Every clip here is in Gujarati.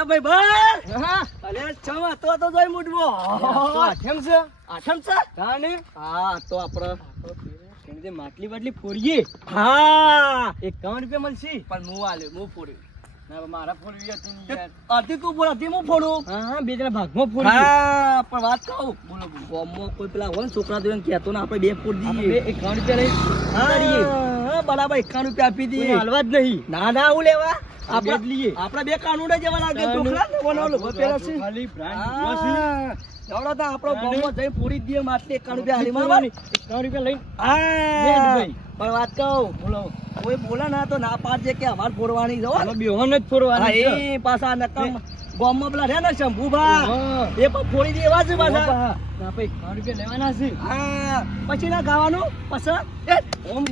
અરે ભાઈ ભાઈ હા અરે ચમ તો જોઈ મુડવો તો આઠમ છે આઠમ છે તાને હા તો આપણે કેમ માટલી બાટલી ફોડીએ હા 51 રૂપિયા મળશે પણ હું આલ્યો હું ફોડ્યું ના મારા ફોડવી હતી ને યાર અડધી તું બોલ અડધી હું ફોડું હા હા બે જણા ભાગમાં ફોડીએ હા પણ વાત કહું બોલો બોલો કોઈ પેલા હોય ને છોકરા જોઈને કહેતો ને આપણે બે ફોડ દઈએ 51 રૂપિયા લઈ હા બરાબર 51 રૂપિયા આપી કોઈ દઈએ હાલવા જ નહીં ના ના હું લેવા આપણે જ લઈએ આપણા બે કાનૂન જેવા લાગે ચોખલા ને બનાવો પેલા છે ખાલી બ્રાન્ડ ઉભો છે એવડો તો આપણો ગામમાં જઈ ફોડી દઈએ માટલી 51 રૂપિયા હાલી મારવાની 51 રૂપિયા લઈને હા પણ વાત કહું બોલો કોઈ બોલે ના તો ના પાડજે કે અમાર ફોડવાની જો અમે બેહોન જ ફોડવાની હા એ પાછા નકમ ગામમાં પેલા રહ્યા ને શંભુભા એ પણ ફોડી દે એવા છે પાછા આપણે 51 રૂપિયા લેવાના છે હા પછી ના ગાવાનું પછી ઓમ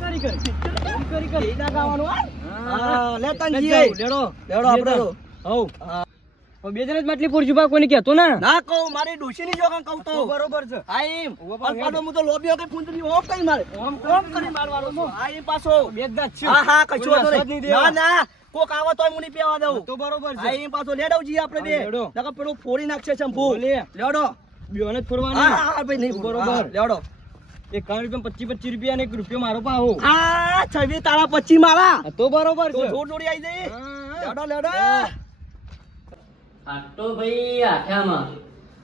કરી ના ગાવાનું હા લે તંજી લેડો આપણે હવ બે જણા જ માટલી ફોડશું બા કોઈને કહેતો ના ના કહું મારી ડોશીની જોગન કહું તો બરોબર છે હા એમ પાડો હું તો લોબીઓ કે ફૂંદરી ઓમ કઈ મારે ઓમ કરી મારવાનો હા એ પાછો બે જ દાંત છે હા હા કશું વાંધો કોઈ નહીં દેવા. ના ના કોક આવો તોય મુની પેવા દઉં તો બરોબર હા છે એમ પાછો લેડવ જી આપણે બે હા, લેડો. નકર પેલું ફોડી નાખશે શંભુ લે. લેડો બેહોન જ હા ફોડવાની હા ભાઈ નહીં બરોબર. હા, લેડો 51 રૂપિયા 25 રૂપિયા ને 1 રૂપિયો મારો પાહો હા 26 તારા 25 મારા તો બરોબર તો છે જોડ જોડી આવી જઈ હા. લેડો લેડો આજ તો ભાઈ આઠામાં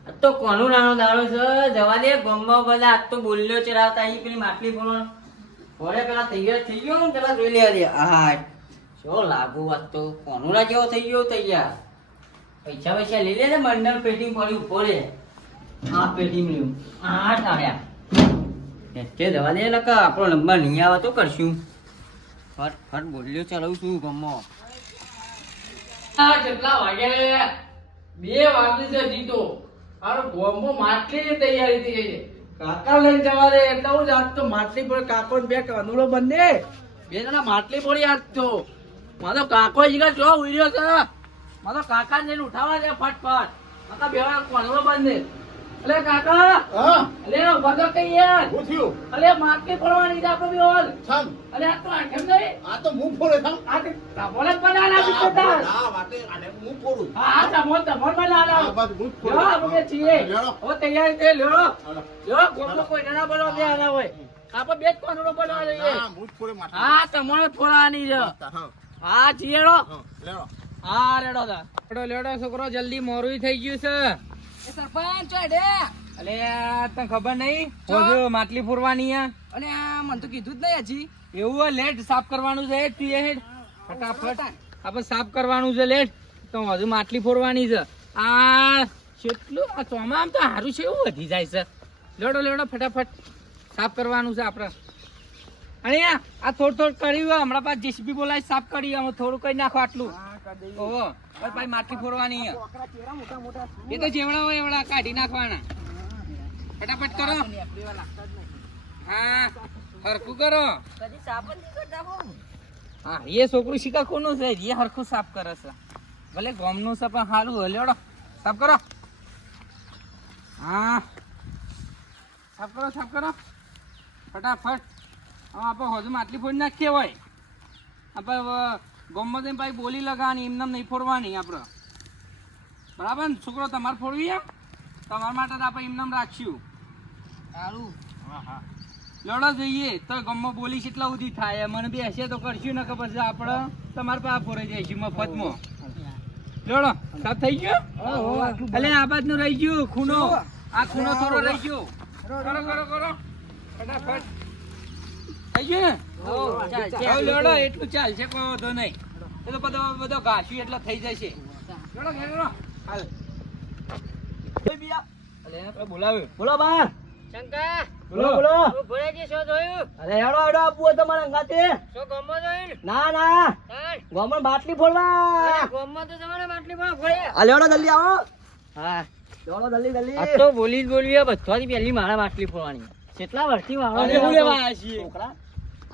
આજ તો કોનું નાનો દાડો છે જવા દે ગમવા બધા આજ તો બોલ્યો ચરાવતા અહીં પેલી માટલી ફોડવાનો ફોડે પેલા તૈયાર થઈ ગયો ને પેલા જોઈ લેવા દે હા શું લાગુ આજ તો કોનુડા જેવો થઈ ગયો તૈયાર પૈસા પૈસા લઈ લે ને બંડલ પેટી પડી ઉભો રે આ પેટી મળ્યું આ ટાળ્યા તે જવા દે ને કે આપણો નંબર નહીં આવે તો કરશું ફટ ફટ બોલ્યો ચલાવું છું ગમો કેટલા વાગે 2 વાગે છે હજી તો આરો ગોમો માટલી ની તૈયારી થઈ ગઈ છે કાકા લઈને જવા દે એટલે હું આજ તો માટલી પર કાકો ને બે કાનુડો બંને બે જણા માટલી પડી આજ તો મારો કાકો જીગા જો ઉડ્યો છે મારો કાકા ને ઉઠાવવા દે ફટફટ કાકા બેવા કાનુડો બંને અલે કાકા અલે ઉભા તો કઈ યાર અલે માટલી પડવાની છે આપણે બેવાલ અલે આ તો આઠમ નહીં આ તો હું ફોડે થામ આ તો બોલે બનાના બિસ્કુટા આ વાતે આને હું ફોડું હા તમોન બનાના આ બાદ હું લ્યો આપણે છીએ લેડો. હવે તૈયારી થઈ લ્યો લ્યો ગોમનો કોઈ ના બોલો બે આલા હોય આપણે બે જ કોનડો બનાવવા જઈએ ના હું ફોડે માથે હા તમોન ફોરાની છે હા હા જીએડો લેડો હા રેડો દા લેડો છોકરો જલ્દી મોરું થઈ ગયું છે એ સરપંચ ચોડે અલે તને ખબર નહીં હોજો માટલી ફોડવાની આ અને આ મને તો કીધું જ નહીં હજી એવું લેટ સાફ કરવાનું છે તું એ હેડ ફટાફટ આપણે સાફ કરવાનું છે લેટ તો હજુ માટલી ફોડવાની છે આ કેટલું આ ચોમા આમ તો સારું છે એવું વધી જાય છે લેડો લેડો ફટાફટ સાફ કરવાનું છે આપણે અને આ થોડું કર્યું હમણાં પાછ જેસીબી બોલાવી સાફ કરી અમે થોડું કરી નાખો આટલું ઓહો બસ ભાઈ માટલી ફોડવાની એ તો જેવડા હોય એવડા કાઢી નાખવાના ફટાફટ કરો હા હરખું કરો હા એ છોકરું શીખા કોનું છે એ હરખું સાફ કરે છે ભલે ગોમનું છે પણ સારું હોય લેવડો સાફ કરો હા સાફ કરો ફટાફટ હવે આપણે હજુ માટલી ફોડી નાખીએ હોય આપણે ગોમમાં જઈને ભાઈ બોલી લગાવવાની એમને નહીં ફોડવાની આપણે બરાબર ને છોકરો તમારે ફોડવી તમારા માટે તો આપણે એમને રાખશું સારું હા હા લડો જઈએ તો ગમમાં બોલી કેટલા સુધી થાય મને બી હશે તો કરશું ને કે પછી આપણે તમારે પાસે ફોરાઈ જઈશું મફતમાં લડો સાફ થઈ ગયો એટલે આ બાજનું રહી ગયું ખૂણો આ ખૂણો થોડો રહી ગયો કરો ફટાફટ થઈ ગયું ને લડો એટલું ચાલશે કોઈ વાંધો નહીં એ તો બધો ઘાસ્યું એટલે થઈ જશે લડો હાલ બોલાવ્યો બોલો બા શંકા બોલો બોલો તું ભોળાજી શું જોયું અરે હેડો હેડો આપવું હોય તમારે અંગાતે શું ગમો જોયું ના ના તાણ ગોમણ બાટલી ફોડવા ગમમાં તો તમારે માટલી માં ફોડે આ લેવડો જલ્દી આવો હા લેવડો જલ્દી જલ્દી આજ તો બોલી જ બોલવી બધાથી પહેલી મારા માટલી ફોડવાની કેટલા વર્ષથી અરે વાળો હું લેવા આવ્યા છીએ છોકરા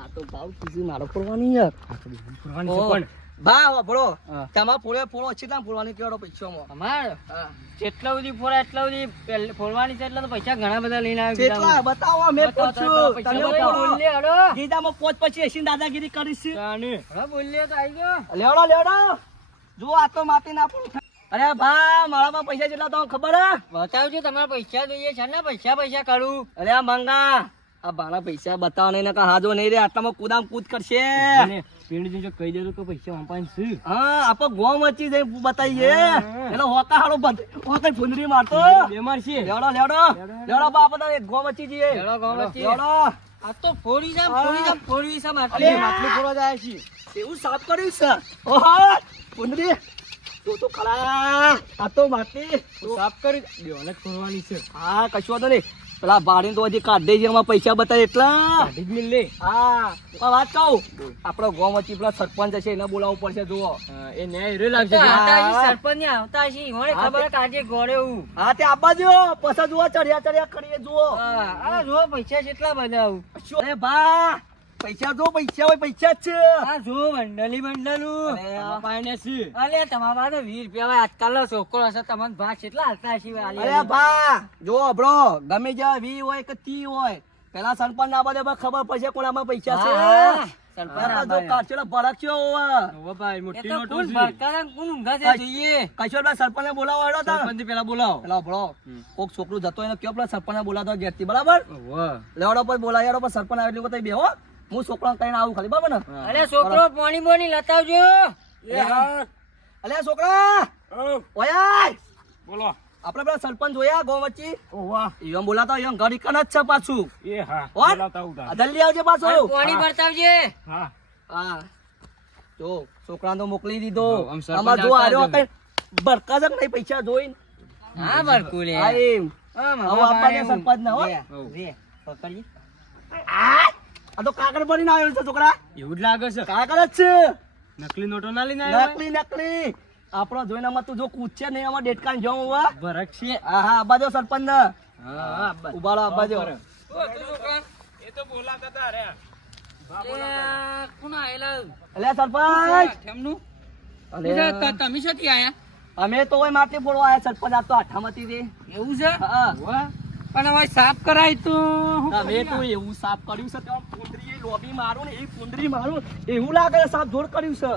આ તો ભાવ કીધું મારો ફોડવાની યાર ફોડવાની છે પણ બા ભળો હા. તમારે ફોડો કેટલા ફોડવાની કેવડો પૈસામાં અમાર હા જેટલા સુધી ફોડા એટલા સુધી ફોડવાની છે એટલે તો પૈસા ઘણા બધા લઈને આવ્યો કેટલા બતાવો અમે પૂછ્યું તમે બોલ્યો બોલો હડો ગીતામાં પોચ પછી એસી દાદાગીરી કરીશ હડો બોલ્યો તો આવી ગયો લેવડો લેવડો જો આ તો માટી ના પૂરું. અરે ભા મારામાં પૈસા કેટલા તો ખબર હે? બતાવજો તમારા પૈસા જોઈએ છે ને પૈસા કરું. અરે આ મંગા આ બાના પૈસા બતાવો નહીં ને હાજો નહીં રે આટલામાં કૂદામ કૂદ કરશે. કહી દેજો કે પૈસા વાપરવાનું છે. હા આપણે ગોમ વચ્ચે જઈ બતાવીએ એનો હોકા હારો હોકા ફુંદરી મારતો બેમાર છે. લેડો બા આપણે ગોમ વચ્ચે જઈએ. લેડો ગોમ વચ્ચે. લેડો. આ તો ફોડી જામ અરે, માટલી ફોડવા જાય છે. એવું સાફ કર્યું છે. ઓહો ફુંદરી તો ખરા આ તો માટી સાફ કરી દેવાને ફોડવાની છે. હા કશું વાંધો નહીં. પેલા ભાડી તો હજી કાઢ દેજે એમાં પૈસા બતાવે એટલા. કાઢી જ મિલ લે. હા પણ વાત કહું આપણો ગામ વચ્ચે પેલા સરપંચ છે એને બોલાવવું પડશે જુઓ. એ ન્યાય રે લાગશે. સરપંચ ને આવતા છે મને ખબર કે આજે ગોળે હું. હા તે આપવા જો પછી જુઓ ચડિયા કરીએ જુઓ. આ જો પૈસા કેટલા બનાવું. અરે ભા પૈસા જો પૈસા હોય પૈસા જ છે. આ જો બંડલું અરે આ પાઈને છે. અલે તમારા પાસે 20 રૂપિયા હોય આજકાલનો છોકરો હશે તમને ભાગ કેટલા હાલતા હશે અરે ભા જો બ્રો ગમે જ્યાં 20 હોય કે 30 હોય પેલા સરપંચ ના બધે ખબર પડશે કોનામાં પૈસા છે. સરપંચ જો કાચેલો ભડક્યો હોય. કશો પેલા સરપંચ ને બોલાવો હેડો તાર. સરપંચ પેલા બોલાવો. પેલા ભળો કોક છોકરું જતો એને કયો પેલા સરપંચ ને બોલાવતો ઘેરથી બરાબર. લેવડો પર બોલાય હેડો પર સરપંચ આવે એટલે બધા બેહો હું છોકરા કહીને આવું ખાલી બરાબર ને. અરે છોકરો પાણી બોની લતાવજો. અલે છોકરા ઓય બોલો. આપણે પેલા સરપંચ જોયા ગો વચ્ચે ઓવા. એમ બોલાતો એમ ઘડી કન જ છે પાછું. એ હા. હોત? બોલાવતા ઉતા. આ જલ્દી આવજે પાછું. પાણી બતાવજે. હા. હા જો છોકરા તો મોકલી દીધો. આમ સરપંચ આમાં જો આવતા આર્યો જ કઈ બરકા જ નહીં પૈસા જોઈને. હા બરકુ લે. હા એમ હવે આપવા દે સરપંચ ને હો. રે પકડજી. આ તો કાગળ ભરીને આવ્યો છે છોકરા. એવું જ લાગે છે. કાગળ જ છે. નકલી નોટો ના લઈને નકલી આપણો જોઈને આમાં તું જો કૂદશે નહીં આમાં ડેટકાન જવું હોવા. ભરક છે. હા હા આબાજો સરપંચ ને હા ઉભાડો આબાજો. એ તો બોલાતા હતા રે. કોણ આયેલા અલે સરપંચ કેમનું? અલે તમે શોથી આયા? અમે તો ઓય માટી ફોડવા આયા સરપંચ આ તો આઠામાંથી દે. એવું છે? હા પણ હવે સાફ કરાય તો તમે તો એવું સાફ કર્યું છે તો કુંદરી લોબી મારું ને એ કુંદરી મારું એવું લાગે છે સાફ જોર કર્યું છે.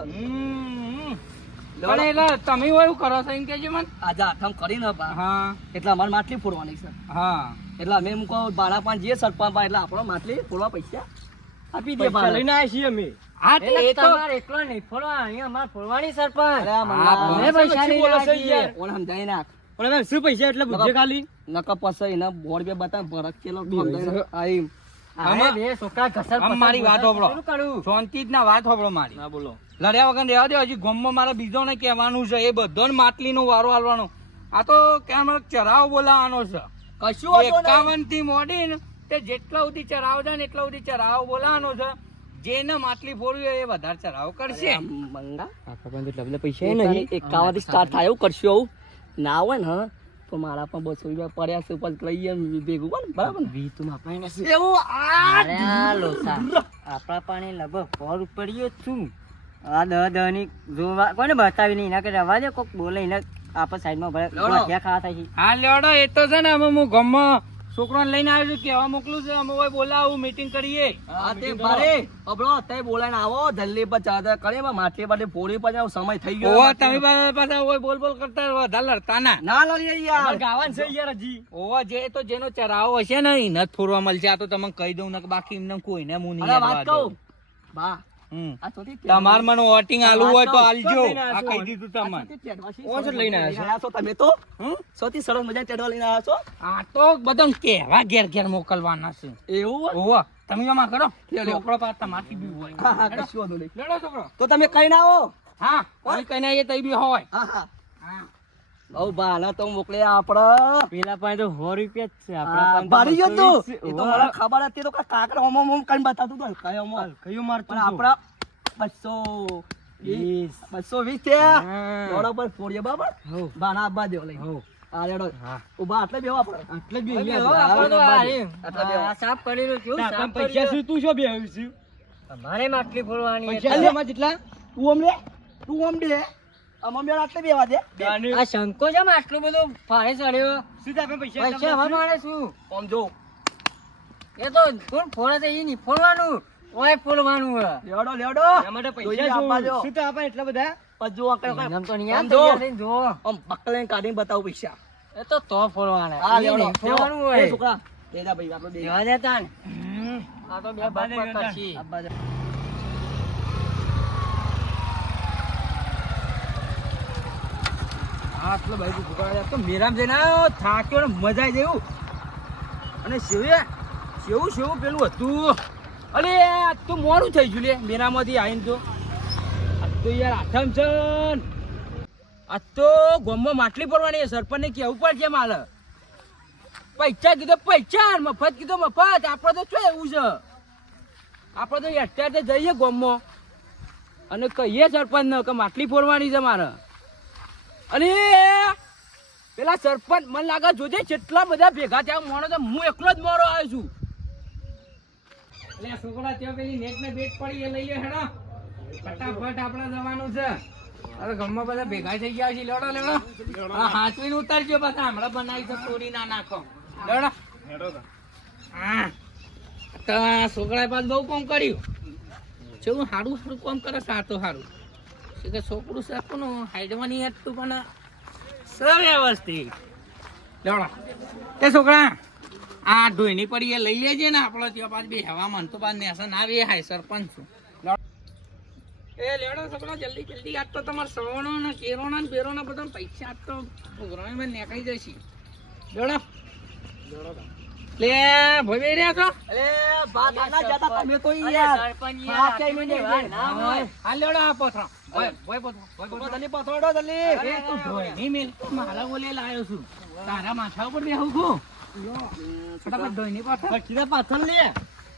પણ એટલે તમે એવું કરો છો એમ કેજો મને. આજે આઠમ કરીને બા. હા એટલે અમારે માટલી ફોડવાની છે. હા એટલે અમે એમ કહો બાળા પાંચ જે સરપંચ એટલે આપણો માટલી ફોડવા પૈસા આપી દે. પૈસા લઈને આવ્યા છીએ અમે. હા એ તો તમારે એકલો નહીં ફોડવા અહીંયા અમારે ફોડવાની સરપંચ. અરે આ મંગા અમે પૈસા લઈને બોલો છે આવીએ. યાર. ઓને સમજાઈ નાખ. પણ એમ શું પૈસા એટલે બુદ્ધિ ખાલી. નકા પછી એના બોર્ડ બે બતા ભરક કેલો સમજાઈ નાખ. આ એમ. આમાં બે છોકરા ઘસર આમ મારી વાત સાંભળો. શું કરું? શાંતિ જ ના વાત સાંભળો મારી. ના બોલો. લડ્યા વગર રહેવા દે. હજી ગામમાં મારે બીજો ને કહેવાનું છે એ બધો માટલી નો વારો આલવાનો. આ તો ક્યાં મારે ચરાવ બોલાવાનો છે. કશું વાંધો નહીં. 51 થી મોડીને તે જેટલા સુધી ચરાવ છે ને એટલા સુધી ચરાવ બોલાવાનો છે. જેને માટલી ફોડવી હોય એ વધારે ચરાવ કરશે. અરે આ મંગા કાકા પાસે એટલા બધા પૈસા નહીં 51 થી સ્ટાર્ટ થાય એવું કરશું આવું ના હોય ને હા તો મારા પણ 200 રૂપિયા પડ્યા છે ઉપર લઈએ ભેગું કોણ બરાબર ને વી તું આપણે એવું અરે આ લોસા આપણા પાણી લગભગ 100 રૂપિયો જ છું. આ દની જોવા કોને બતાવી નહીં એના કે રવા દે કોક બોલે એને આપણા સાઈડમાં ભરે ખાવા થાય છે. હા લેવડો એ તો છે ને અમે હું ગામમાં છોકરાને લઈને આવ્યો છું કેવા મોકલું છું અમે કોઈ બોલાવું મીટિંગ કરીએ. હા તે બારે અબળો તે બોલાઈને આવો જલ્દી પર ચાદર કરે માટલી બાટલી ફોડી પછી સમય થઈ ગયો. ઓવા તમે પાછા કોઈ બોલ બોલ કરતા વધારે લડતા ના. ના લઈએ યાર ગાવાનું છે યાર હજી. ઓવા જે તો જેનો ચરાવો હશે ને એને જ ફોડવા મળશે. આ તો તમને કહી દઉં ને કે બાકી એમને કોઈને હું નહીં અરે વાત યાદ કહું બા હમ. આ છોટી તમાર મને વોટિંગ આલવું હોય તો આલજો. આ કહી દીધું તમને. ઓજ લઈને આવ્યા છો તમે તો સૌથી સરસ મજા ટેડવા લઈને આવ્યા છો. આ તો બધાને કેવા ઘેર ઘેર મોકલવાના છે. એવું ઓવા તમે એમાં કરો લ્યો. છોકરો પાછા માટી બી હોય. હા હા કશું વાંધો નહીં. લડો છોકરો. તો તમે કઈ ના આવો. હા કોઈ કઈ ના એ તઈ બી હોય. હા હા હા બહુ બાના તો મોકલે આપડે પેલા પાસે તો 100 રૂપિયા જ છે હા, ભારી ગયો તું એ તો મને ખબર હતી તો કાકર ઓમ ઓમ કઈ બતાતું તો કઈ ઓમ કયું મારતું પણ આપડા 220 થયા દોડા પર ફોડીએ બરાબર બાના આબા દેવો લઈ આ રેડો ઉભા આટલે બેહો આપણે આટલે જ બેહો, આપણે તો આટલે બેહો. આ સાફ કરેલું કેવું સાફ પૈસા કરેલું. શું તું શું બે આવ્યું અમારે માટલી ફોડવાની પૈસા એટલે. લેવા જેટલા તું આમ લે તું આમ દે આમ બે આટલે બેવા દે આ શંકો છે આટલું બધું ફાળે ચડ્યો શું આપણે પૈસા પૈસા હવે મારે શું આમ જો એ તો કોણ ફોડે છે એ નહીં ફોડવાનું ઓય ફોડવાનું હે. લેડો લેડો એમાં તો જોઈએ પૈસા આપવા જો. શું તો આપણે એટલા બધા પછી જો અંકલ એમ તો નહીં આમ યાર, જો. તૈયાર થઈને જો. આમ બકલે કાઢીને બતાવું પૈસા એ તો ફોડવાના. હા ઈ લેવડો નહીં ફોડવાનું એ હોય. છોકરા બે જા ભાઈ આપણે બે જવા દે તાન. આ તો બે આબા દે બક જતા. કરશી. આબા દે. આટલો ભાઈ છોકરા તો મેરામ જઈને આવ્યો થાક્યો ને મજા આવી જેવું અને સેવું પેલું હતું અલે આ તો મોડું થઈ ગયું લે મેરામાંથી આવીને તો આ તો યાર આઠમ છે આ તો ગોમમાં માટલી પડવાની સરપંચને કહેવું પડશે મારે પૈસા કીધો પૈસા મફત કીધો મફત આપણે તો શું એવું છે આપણે તો અત્યારે જઈએ ગોમમાં અને કહીએ સરપંચને કે માટલી ફોડવાની છે મારે અને પેલા સરપંચ મને લાગે જોજે કેટલા બધા ભેગા થયા મોણો તો હું એકલો જ મોરો આવ્યો છું એટલે છોકરા ત્યાં પેલી નેટ ને બેટ પડી એ લઈ લે હેડો ફટાફટ આપણે જવાનું છે હવે ગામમાં બધા ભેગા થઈ ગયા છે લેડો હા હાચવીને ઉતારજો પાછા હમણાં બનાવી છે તોડી ના નાખો લેડો હા તો આ છોકરાએ પાછું બહુ કામ કર્યું જેવું સારું કામ કરે સાતો સારું કે છોકરું સાતું હાઈડવાની હતું પણ સવ્યવસ્થિત લેવડા એ છોકરા આ ઢોઈની પડી એ લઈ લેજે ને આપણો ત્યાં પાછ બે હવામાન તો પાછ નેસન આવી હાય સરપંચ છું એ લેવડો છોકરા જલ્દી જલ્દી આજ તો તમારે સવણો ને કેરોના ને બેરોના બધા પૈસા આજ તો પ્રોગ્રામ નીકળી જશે લેવડો લે ભાઈ રહ્યા છો અરે વાત ના જતા તમે તો અરે યાર સરપંચ હા, યાર, કઈ આટલી મિનિટ બધી વાર ના હોય. આ લેવડો આ પોથરો ભાઈ પોથરો જલ્દી પથોડો જલ્દી અરે તું ધોઈ નહીં મેલ મારા બોલે લાયો છું તારા માથા ઉપર બેહું છું ફટાફટ ધોઈ નહીં પાછળ કીધા પાથર લે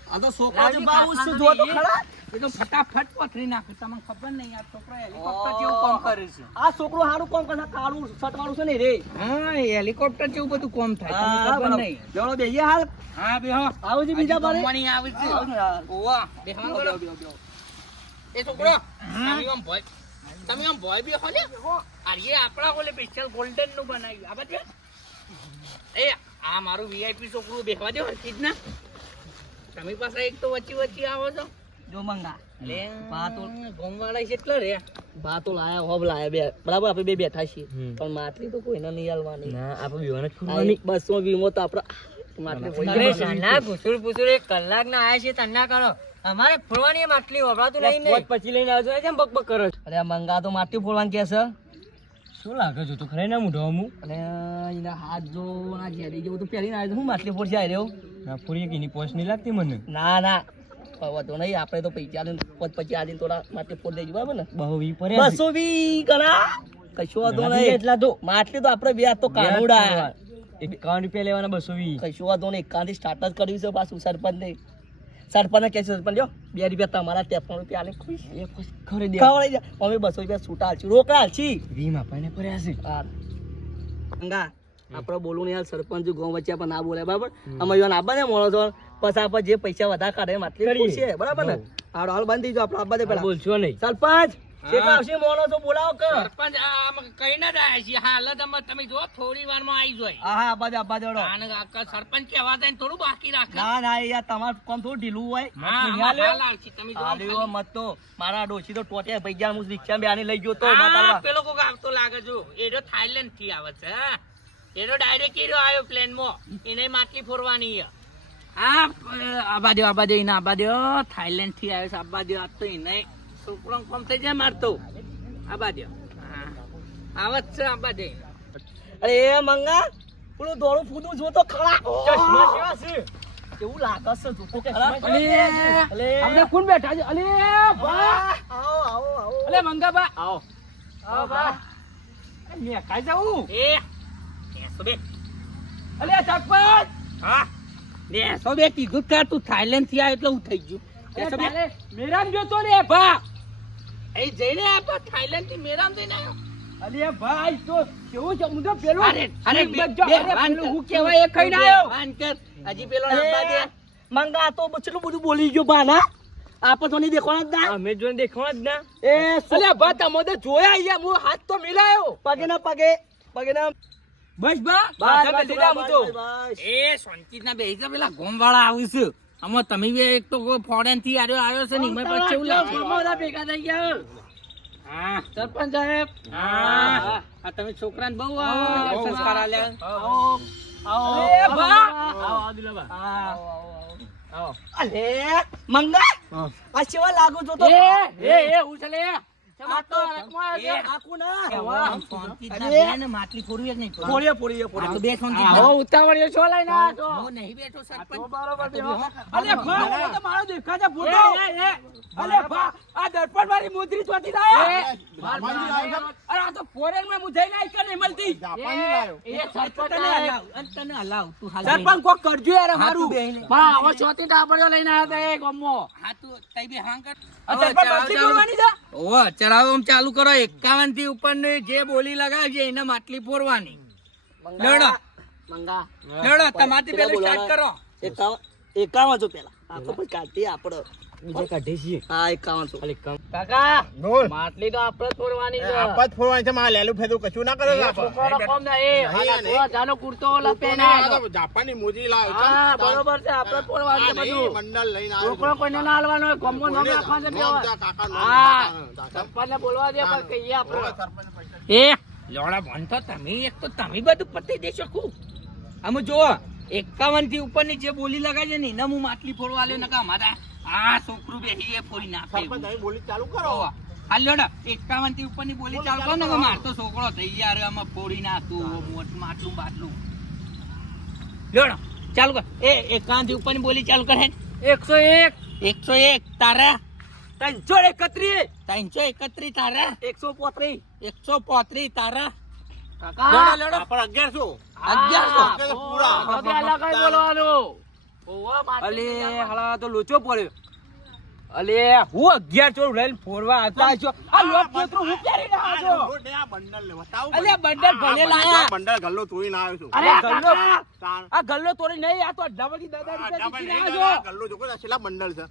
આ તો છોકરો લાવજી, જે બાઉ કાકા છે તો જો તો નહીં. ખરા એ તો ફટાફટ પથરી નાખું તમને ખબર નહીં આ છોકરો હેલિકોપ્ટર જેવું કામ કરે છે આ છોકરો હારું કોમ કરે કાળું શર્ટ વાળું છે ને રે હા હેલિકોપ્ટર જેવું બધું કામ થાય તમને હા, ખબર બરાબર. નહીં લેવડો બેહીએ હાલ હા બેહો આવો છે બીજા બારે ગમવાની આવે છે આવો ને યાર. ઓવા બેહવા બોલો એ છોકરો તમે આમ ભોય બેહો ને અરે આપણા બોલે સ્પેશિયલ ગોલ્ડન નું બનાવ્યું આ બધે એ આ મારું વીઆઈપી છોકરું બેહવા દે હરખી જ ના તમે પાસે એક તો વચ્ચે આવો છો જો મંગા લે બા તો ગોમવાળા કેટલા રે બા તો લાયા હોબ લાયા બે બરાબર આપણે બે બેઠા છીએ પણ માટલી તો કોઈને નહીં હાલવાની ના, આપણે બેવાને જ આ ફોડવાની. 200 વીમો તો આપણે માટલી અરે હોય સાના ઘૂસુર પૂસુર એક કલાકના આયા છે તન્ના કરો અમારે ફોડવાની એ માટલી વપરાતું નહીં ને. પછી લઈને આવજો કેમ બકબક કરો છો? અરે આ મંગા તો માટલી ફોડવાનું કે છે શું લાગે છે તું ખરે ના મૂઢો અમુક અને એના હાથ જો ના ઘેરી જેવું તો પહેરીને આવ્યો હું માટલી ફોડશે આ રહ્યો ના પૂરી કીની પોસ્ટ નહીં લાગતી મને ના ના તો નહીં આપણે તો પૈસા આલીને પછી આલીને થોડા માટલી ફોડ દેજો બરાબર ને બહુ વી પડે 220 ગણા કશો વાંધો નથી નહીં એટલા તો. માટલી તો આપણે બે હાથ તો કાનુડા 51 રૂપિયા લેવાના 220. કશો વાંધો નહીં એકાંતી સ્ટાર્ટ જ કર્યું છે પાછું સરપંચને કહે છે સરપંચ લ્યો 2 રૂપિયા તમારા 53 રૂપિયા આલે ખુશ એ ખુશ ખરી દે ખવડાવી દે અમે 200 રૂપિયા છૂટા આલશું રોકડા આલશી વી માપાને પડ્યા છે ગંગા આપણે બોલું ને યાર સરપંચ ગામ વચ્ચે પણ ના બોલે બરાબર અમે યોન આબા ને મોળો છો પછી આપણે જે પૈસા વધારે કાઢે માટલી કરીએ. પૂછીએ બરાબર ને હાલ હાલ બંધ થઈ જાઓ આપણે આબા દે પેલા બોલશો નહીં. સરપંચ હા. કેટલા આવશે મોળો તો બોલાવો કે સરપંચ કઈ ના જાય છે હાલ તમે જો થોડી વારમાં આવી જાય હા હા આબા દે આને સરપંચ કહેવા જાય ને થોડું બાકી રાખે ના ના યાર તમારું કામ થોડું ઢીલું હોય હા હાલ હાલ આવશે તમે જો આલ્યો મત તો મારા ડોશી તો ટોટિયા પૈસા હું રિક્ષા બે આને લઈ ગયો તો હા, માતાલવા. પેલો કોક આવતો લાગે જો એનો થાઈલેન્ડ થી આવે છે હા. એનો ડાયરેક્ટ એનો આવ્યો પ્લેન માં એને માટલી ફોરવાની છે. હા આબા દો એને આબા દો થાઈલેન્ડ થી આવ્યો છે આબા દો આ તો એને છોકરો કોમ થઈ જાય મારતો આબા દો હા આવત છે આબા દે અરે એ મંગા પેલું દોડું ફૂદું જો તો ખરા ચશ્મા કેવા છે? કેવું લાગે છે જો તો ખરા અલે આપણે કોણ બેઠા છે અલે બા આવો આવો આવો અલે મંગાબા આવો આવો બા મે કાઈ જાઉં એ સો બે અલે સરપંચ હા લે સો બે કીધું કે તું થાઈલેન્ડ થી આવ્યો એટલે હું થઈ ગયું સો બે મેરામ જોતો ને બા એ જઈને આપા થાઈલેન્ડ થી મેરામ જઈને આવ્યો અલે ભાઈ તો કેવું છે મુંડો પેલો અરે પેલું હું કેવાય એ કઈ ના આવ્યો વાનકર હજી પેલો નાબા દે મંગા તો બચલું બધું બોલી ગયો બાના આપો તો નહીં દેખવાના જ ના અમે જોઈને દેખવાના જ ના. એ અલે બા તમે જોયા અહીંયા હું હાથ તો મિલાયો પગે ના બસ બા બસ, માથા બસ, બેસી જા બસ, હું તો બસ. એ શાંતિ ના બેસી જા પેલા ગોમ વાળા આવી છે આમાં તમે બી એક તો ફોરેન થી આવ્યો છે ને એમાં પછી એવું લાગે બધા ભેગા થઈ ગયા હા સરપંચ સાહેબ હા આ તમે છોકરાને બહુ સંસ્કાર આલ્યા અલે મંગા આ કેવા લાગુ છો તો એ હું ચલે આ તો આખું ના માટલી ફોડવી જ નહીં પોળીએ તો બે શાંતિ આવો ઉતાવળિયો છો લઈને આવ્યા છો હું નહીં બેઠો સરપંચ અલે ભા તો મારો દેખા છે ફોટો અલે ભા આ દર્પણ મારી મુદ્રી ચોથી લાયા જાપાની લાવ્યો છે. અરે આ તો ફોરેન માં મુજાઈ લાઈ કે નહીં મળતી જાપાની લાવ્યો. એ સરપંચ તને સાહેબ. હલાવ તને હલાવ તું હાલ સરપંચ કોક કરજો યાર મારું બા આવો ચોથી ટાપડીઓ લઈને આવ્યા હતા એ ગમો હા તું તઈ બી હાં કર સરપંચ બોલવાની છે ઓ ચડાવો ચાલુ કરો 51 થી ઉપર જે બોલી લગાવી છે એને માટલી ફોડવાની લડો મંગા લડો તમારથી પહેલા સ્ટાર્ટ કરો 51 જો પેલા આખો પછી કાઢી આપણો બીજે કાઢી છીએ હા 51 ખાલી કાકા બોલ. માટલી તો આપણે જ ફોડવાની છે આપત ફોડવાની છે મારે લેલું ફેદું કશું ના કરે છે આપણે. છોકરાનો કોમ ના એ હા, થોડા જાનો કુર્તો લપેને આ તો જાપાની મોજી લાવ્યો છે. હા બરોબર છે આપણે જ ફોડવાનું છે આ નહીં, બધું મંડળ લઈને આવ્યો છોકરો છે. કોઈને ના હાલવાનો હોય ગમો નામ રાખવાનું છે નોમ બે જા કાકા, નોમ હા જા. સરપંચને બોલવા દે પણ કહીએ આપણે સરપંચ પૈસા એ લોડા ભણતો તમે એક તો તમે બધું પતી દે શકો આમ જો 51 થી ઉપરની જે બોલી લગાવી છે ને એને હું માટલી ફોડવા લ્યો નકા મારા આ છોકરું બેહી એ ફોડી નાખે સરપંચ તમે બોલી ચાલુ કરો. હાલ લોડા 51 થી ઉપરની બોલી ચાલુ કરો ને મારતો છોકરો તૈયાર આમાં ફોડી નાખતું મોટ માટલું બાટલું લોડા ચાલુ કર એ 51 થી ઉપરની બોલી ચાલુ કર 101 તારા 331 331 તારા 135 135 તારા કાકા આપણે 1100. 1100 પૂરા. હવે અલગ કઈ બોલવાનું ઓવા માટલી અલે હાલા તો લોચો પડ્યો અલે હું 11 ચોર લઈને ફોરવા આવતા છો આ લોટ પોતરો હું પહેરી ના આ આવ્યો રોડ ને આ બંડલ ને બતાવું. અલે બંડલ ભલે આ લાયા બંડલ ગલ્લો તોડીને આવ્યો છું. અરે ગલ્લો કાકા તાણ. આ ગલ્લો તોડી નહીં આ તો ડબલથી દાદા આ રૂપિયા ડબલ જીતીને નહીં આવ્યો ગયો. ગલ્લો જો કોઈ છેલ્લા બંડલ છે.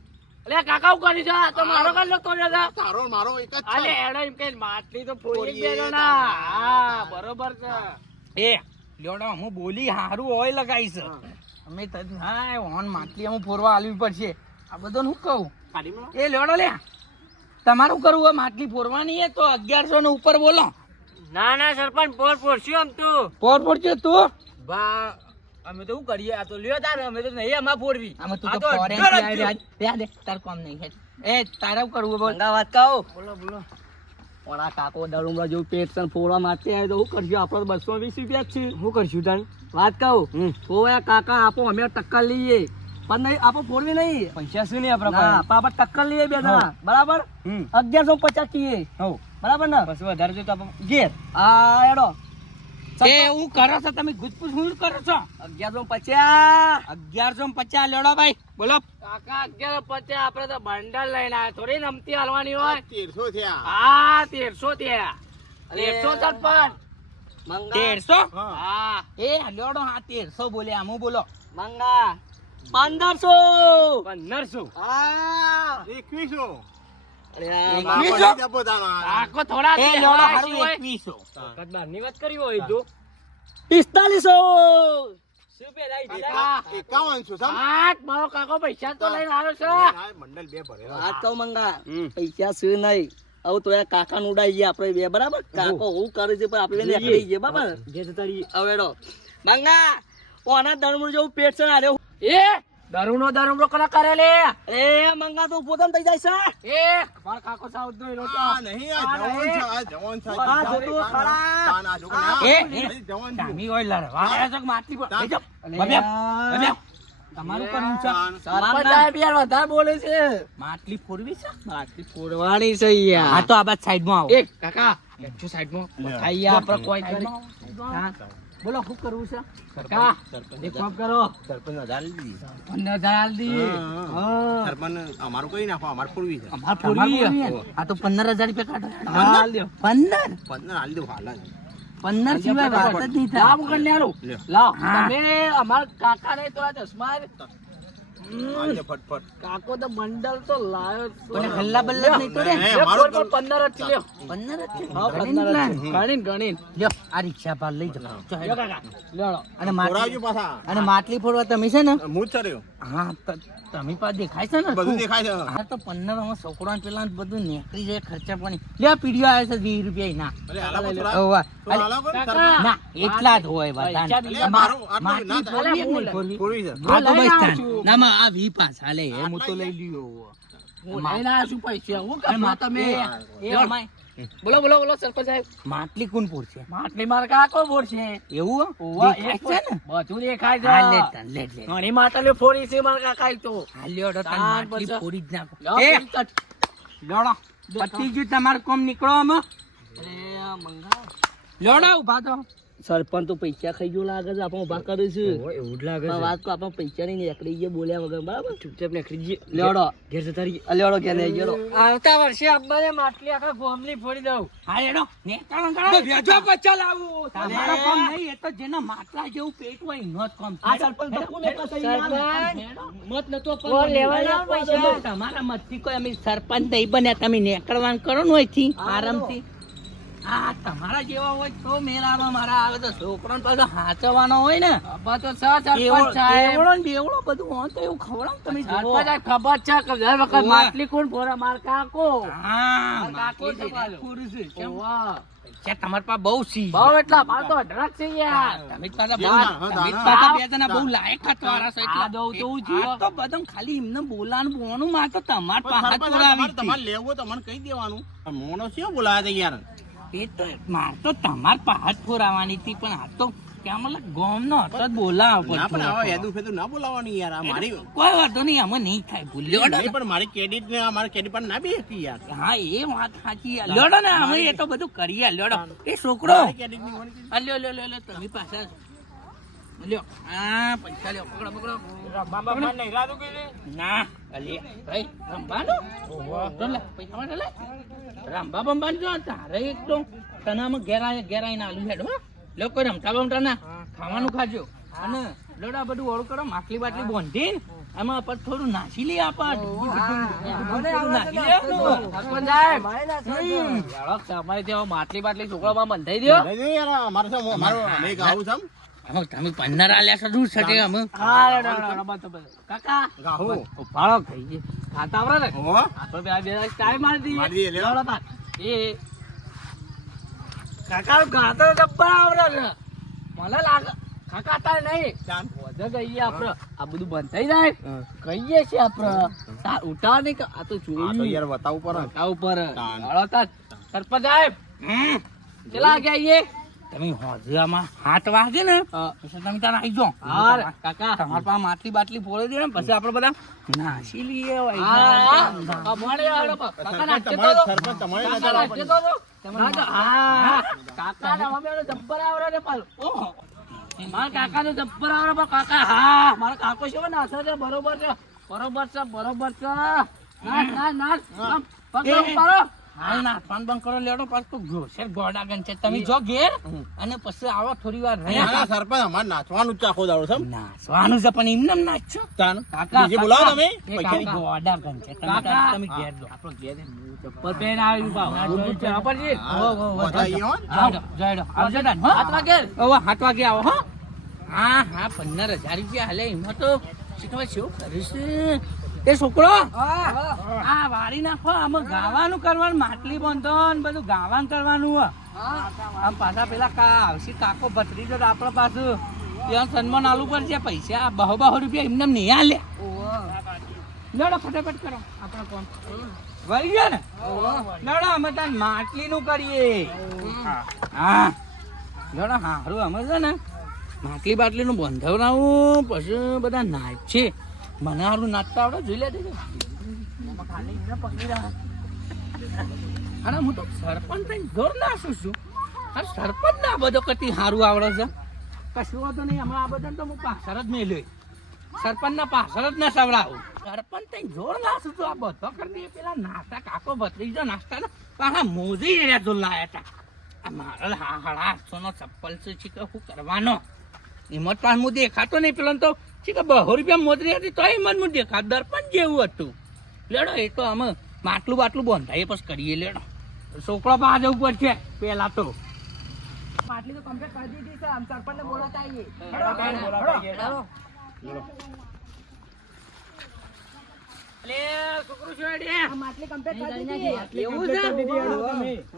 અલે કાકા હું કરી છે આ તો મારો ગલ્લો તોડ્યો છે તારો ને મારો એક જ અલે છે. એડો એમ કે માટલી તો ફોડી ફોડીએ દેજો ના હા બરોબર છે એ લોડા હું બોલી હારું હોય લગાઈ છે અમે તને હા ઓન માટલી હું ફોરવા આલવી પડશે આ બધું હું કહું કાઢી મેલો. એ લોડો લે તમારું કરવું હોય માટલી ફોરવાની એ તો 1100 ને ઉપર બોલો ના ના સરપંચ પોર પોરશું આમ તું ફોર ફોડશે તું બા અમે તો શું કરીએ આ તો લ્યો તારે અમે તો નહીં અમાર ફોરવી આમાં તું આ તો તો ફોરેન અઢાર થી જ આવી રહ્યા દે તાર કામ નહીં હે એ તારા કરવું બોલ મંગા વાત કહો બોલો ઓલા કાકો દરુમડા જેવું પેટ સન ફોડવા માટે આવ્યો તો શું કરશું આપણે 220 રૂપિયા જ છે શું કરશું તાન વાત કહું તો કાકા આપો અમે ટક્કર લઈએ પણ નહીં આપો ફોડવી નહીં પૈસા શું નહીં આપણા આપણે ટક્કર લઈએ બે જણા બરાબર 1150 કીએ બરાબર ને પછી વધારે જો તો આપણે ઘેર આ એડો એ હું કરો છો તમે ગુજપુજ હું કરો છો 1150 1150 લેડો ભાઈ બોલો કાકા 1150 આપણે તો બંડલ લઈને આવ્યા થોડી નમતી હાલવાની હોય 1300 થયા. હા 1300 થયા 1300 સરપંચ મંગા 1300 હા એ લેડો હા 1300 બોલે આમું બોલો મંગા 1500 1500 હા 2100. અરે બાપો નહીં જપો તાનો. કાકો થોડા એ છે, લેડો હા, હારું શું હોય? 2100 ની વાત કરી હોય તો 4500 કાકા, 5100 સમ. આઠ મારો કાકો પૈસા તો લઈને આવ્યો છે આ બંડલ બે ભરેલા. વાત કહું મંગા પૈસા શું નહીં હવે તો એ કાકા નું ઉડાઈ ગયા આપણે બે બરાબર કાકો હું કરે છે પણ આપણે બે નીકળી ગયા બરાબર હવે રો મંગા ઓના દરમું જેવું પેટ છે આરે એ દારૂનો કલા કરે લે એ મંગા તો પોતાને થઈ જાય છે એ મારો કાકો સાઉથ નો લોટો આ નહીં, આ જવાન છે, આ જવાન છે. આ જોતું ખરા. તાન આ જોકો ને. એ, આ એ. જવાન છે. ધામી હોય લડવા આવ્યા છો કે માટલી પર લઈ જાઓ. તમારું કરવું છે સરપંચ સાહેબ યાર વધારે બોલે છે માટલી ફોડવી છે માટલી ફોડવાની છે યાર હા તો આ બાદ સાઈડ માં આવો એ કાકા જો સાઈડ માં ખાઈ આપણે કોઈ કરી હા. બોલો શું કરવું છે કાકા એક કામ કરો સરપંચ હજાર લીધી. 15,000 આલ દી હા. સરપંચ અમારું કઈ નાખો, અમારે ફોડવી છે. અમાર ફોડવી છે. આ તો 15,000 રૂપિયા કાઢો હાલ દ્યો. 15 15 હાલ દો, હાલ જ. 15 સિવાય વાત જ નહીં થાય લાવ કરી લ્યો લ્યો. લાવ હા. તમે અમાર કાકા ને તો આ ચશ્મા હાલ દે ફટફટ. કાકો તો બંડલ તો લાયો જ કોને છો. હલ્લા બલ્લા નહીં કરે નહીં, લ્યો, અમારું બોલ, બોલ, 15 જ છે, લ્યો 15 જ છે હા, ગણીને 15 લાય. જ છે. ગણીને લ્યો આ રિક્ષા પર લઈ જાઓ લ્યો કાકા લ્યો અને માટલી ફોડાવજો પાછા. અને માટલી ફોડવા તમે છે ને હું જ ચડ્યો. હા તમે પાસે દેખાય છે ને બધું દેખાય છે હા તો 15 માં છોકરા પેલા બધું નીકળી જાય ખર્ચા પાણી લે પીડીઓ આવે છે 20 રૂપિયા ના અરે હાલા કો થોડા તો હાલા કો સરપંચ ના એટલા જ હોય બધા અરે મારું આટલું ના થાય પૂરવી છે હા તો બસ તાન ના માં આ 20 પાસ હાલે એ હું તો લઈ લ્યો હું લઈને આવ્યો છું પૈસા હું કરવા તમે એ અમાય બોલો બોલો બોલો સરપંચ સાહેબ માટલી કોણ પૂરશે માટલી માર કાકો પૂરશે એવું દેખાય છે ને બધું દેખાય છે હા લે તાન લે ઘણી માટલીઓ ફોડી છે માર કાકા તો હાલ્યો તો તાન માટલી ફોડી જ નાખો એ લોડો પતિ જ તમાર કોમ નીકળો આમાં અરે આ મંગા લોડો ઉભા તો સરપંચ તો પૈસા ખાઈ ગયો લાગે છે આપણે ઉભા કરે છે એવું જ લાગે પણ વાત તો આપણે પૈસા નહીં નીકળી ગયા બોલ્યા વગર બરાબર ચૂપચાપ નીકળી જઈએ લેવડો ઘેર જતા રહીએ લેવડો ક્યાં નહીં ગયો આવતા વર્ષે અબ્બાને માટલી આખા ગોમની ફોડી દઉં હા એડો ને કાળો વેજો પચા લાવું તમારો કામ નહીં એ તો જેના માટલા જેવું પેટ હોય એનો જ કામ આ સરપંચ તો કોને મત નતો કોણ લેવાના પૈસા? તમારા મતથી કોઈ અમે સરપંચ નહીં બન્યા તમે નેકળવાનું કરો ને હોયથી આરામથી આ તમારા જેવા હોય તો મેળામાં મારા આવે તો છોકરાને પાછો હાચવાનો હોય ને અબ્બા તો સરપંચ સાહેબ બેવડો ને બેવડો બધું હોય તો એવું ખવડાવ તમે જુઓ. સરપંચ ખબર છે કે દર વખત માટલી કોણ ફોડે માર કાકો હા કાકો માટલી તમારો. જેને પૂરું છે. કેમ? ઓવા પૈસા તમારા પાસે બહુ સી બહુ એટલા માર તો અઢળક છે યાર તમે જ પાછા એવું બહુ- ના, તમે જ હા, પાછા હા. બે જણા બહુ લાયકાત વાળા છો એટલે. આ દઉં તો હું જીવો. આ તો બધું ખાલી એમને બોલાવાનું બોવાનું માં તો તમાર પણ પાસે સરપંચ ચોરાવી તમારે તમારે લેવું હોય તો મને કહી દેવાનું પણ મોનો શું બોલાવે છે યાર એ તો માર તો તમાર પાસે જ ફોરાવાની હતી પણ આ તો ક્યાં મતલબ ગોમનો હતો જ બોલાવ ના પણ આવા પડતો. હેદુ ફેદુ ના બોલાવવાની યાર આ મારી કોઈ વાંધો નહીં આમાં નહીં થાય ભૂલ્યો નહીં પણ મારી ક્રેડિટ ને મારા ક્રેડિટ પર ના બેસી યાર હા એ વાત સાચી લ્યોડો ને અમે એ તો બધું કરીએ લ્યોડો એ છોકરો મારી credit ની હોય કે- આ લ્યો લ્યો લ્યો લ્યો તમે પાછા લ્યો આ પૈસા લ્યો પકડો પકડો ના અલી ભાઈ રંબાનો તો લે પૈસા માટે લે રંબા બંબાન જો તારે એક તો તને અમે ઘેરાઈ ના આલુ હેડો હો લ્યો કોઈ રમતા બમતા ના ખાવાનું ખાજો અને લોડા બધું ઓળું કરો માટલી બાટલી બોંધીને આમાં પર થોડું નાસી લઈએ આપણ નાસી લે સરપંચ સાહેબ ઝડપ સમય થયો માટલી બાટલી છોકરામાં બંધાઈ દો નહીં, નહીં યાર મારે શું મારું અમે એક આવું છે હવે તમે 15 આલ્યા છો દૂર શકે અમે કાકા ગાહું. ઉભાળો થઈ ગઈ ખાતા આવડે ને ઓહો. આપણે બે ચાય મારી દઈએ મારી દઈએ, લ્યો. ચાલો તાર. એ કાકા ગાતો જબ્બર આવડે છે મને લાગે કાકા તાર નહીં ચાલ. વધે ગઈએ આપણે આ બધું બંધ થઈ જાય કહીએ છીએ આપણે તાર ઉઠાવ નહીં કે આ તો આ તો જોયું યાર બતાવવું પડે ને. ઉઠાવ ઉપર તાન. હાલો તાર સરપંચ સાહેબ હમ. ચલા ગયા આઈએ તમે હોજમાં 7 વાગે ને પછી તમે ત્યાં આવી જાઓ હાર કાકા તમારા પાસે માટલી બાટલી ફોડી દે ને પછી આપણે બધા નાસી લઈએ હા મળે આવડો કાકા નાચતો તમારે તો સરપંચ તમારે કાકા નજર આવે. નાચતો તો હા કાકા ના મમ્મી જબ્બર આવડે ને પાલ ઓહો મારા કાકા તો જબ્બર આવડે પણ કાકા હા મારા કાકો છે નાચે છે બરોબર છે બરોબર છે બરોબર છે નાચ નાચ નાચ પગ ઉપાડો હાલ નાચવાનું બંધ કરો લેડો પાછું તો ઘોષેર ગોડાગન છે તમે જો ઘેર અને પછી આવો થોડી વાર રહ્યા ના, સરપંચ અમારે નાચવાનું જ છે આખો દાડો છે નાચવાનું છે પણ એમને નાચો તાન. કાકા, બીજે બોલાવો તમે એ પૈસા ખાલી ગોડાગન છે તમે કાકા. તમે ઘેર જો આપણો ઘેર ચપ્પલ પહેરીને આવ્યું બા બુટ છે વાપરજી બધાઈએ હો. જાડો આવજો તાન હો 7 વાગે હવે 7 વાગે આવો હો હા હા 15,000 રૂપિયા હાલે એમાં તો શીખવા શું કરીશ એ છોકરો આ વાળી નાખો આમાં ગાવાનું કરવાનું માટલી બંધો ને બધું ગાવાનું કરવાનું હો. આમ પાછા પેલા આવશે કાકો ભત્રીજો તો આપણા પાસે ત્યાં સન્માન આલુ પર છે પૈસા બહુ રૂપિયા એમને નહીં હાલે લેડો ફટાફટ કરો આપણે કોણ વળી ગયા ને લેડો અમે તાર માટલી નું કરીએ હા લેડો હારું અમે છે ને માટલી બાટલી નું બંધાવડાવું પછી બધા નાચે મને હારું નાચતા આવડે જોઈ લે દેજો ખાલી એમને પકડી રહ્યા અરે હું તો સરપંચ થઈને જોર નાચું છું અરે સરપંચ ના બધો કતી સારું આવડે છે કશું વાંધો નહીં હમણાં આ બધાને તો હું પાછળ જ મેલ્યો સરપંચ ના પાછળ જ ના સવડાવું સરપંચ થઈને જોર નાચું છું આ બધો કરી દઈએ પેલા નાસ્તા કાકો ભત્રીજો નાસ્તા ને પાછા મોજી રહ્યા જોર લાયા હતા આ મારા હાડા 800 નો ચપ્પલ છે કે શું કરવાનો હિંમત પાસ હું દેખાતો નહીં પેલો તો કે 200 રૂપિયા મોજરી હતી તો હિંમત હું દેખાત દર્પણ જેવું હતું લેડો એ તો અમે માટલું બાટલું બંધાઈએ પછી કરીએ લેડો છોકરો બહાર જવું પડશે પેલા તો માટલી તો કમ્પ્લીટ કરી દીધી છે આમ સરપંચને બોલાતા આવીએ અલે છોકરું શું હેડે? એવું છે?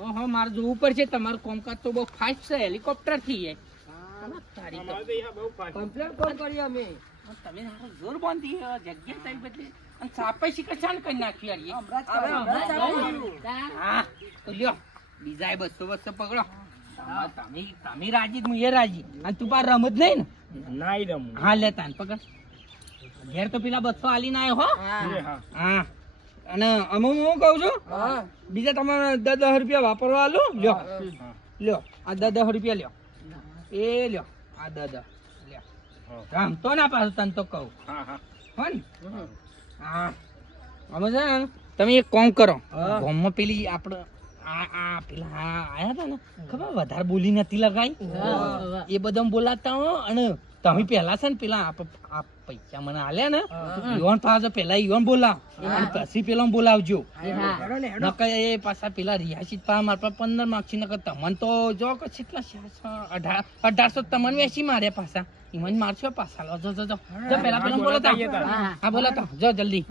ઓહો, મારે જોવું પડશે. તમારું કામકાજ તો બહુ ફાસ્ટ છે. હેલિકોપ્ટર થી છે. તારી તો. તમે હારો જોર બાંધી જગ્યા તારી બદલે અને સાપે શિકરછાણ કરી નાખી હા તો લ્યો બીજા 200 પકડો. તમે રાજી હું એ રાજી અને તું પાર રમત નહીં ને? નહીં રમું. હા લે તાન પકડ. ઘેર તો પેલા 200 આલીને આવ્યો હો. હા અને અમે હું કહું છું બીજા તમારે 10 રૂપિયા વાપરવા આલો. લ્યો લ્યો આ 10 રૂપિયા લ્યો. એ લ્યો આ 10 લ્યો. રમતો ના પાછું તને તો કહું હો ને. હા અમે છે ને તમે એક કામ કરો. ગામમાં પેલી આપણે પેલા આયા હતા ને ખબર વધારે બોલી નથી લગાઈ એ બધા બોલાતા હો. અને તમે પેલા છે ને પેલા આ પૈસા મને આલ્યા ને ઈવન પાછો પેલા ઈવન બોલાવ અને પછી પેલા બોલાવજો. નકર એ પાછા પેલા રિયાસી પા માર પર 15 માર્ક્સી નકર તમને તો જો કે કેટલા 1800 તમને વેચી માર્યા પાછા. ઈવન મારશો પાછા લો. જો પેલા બોલાતા હા બોલાતા જો જલ્દી.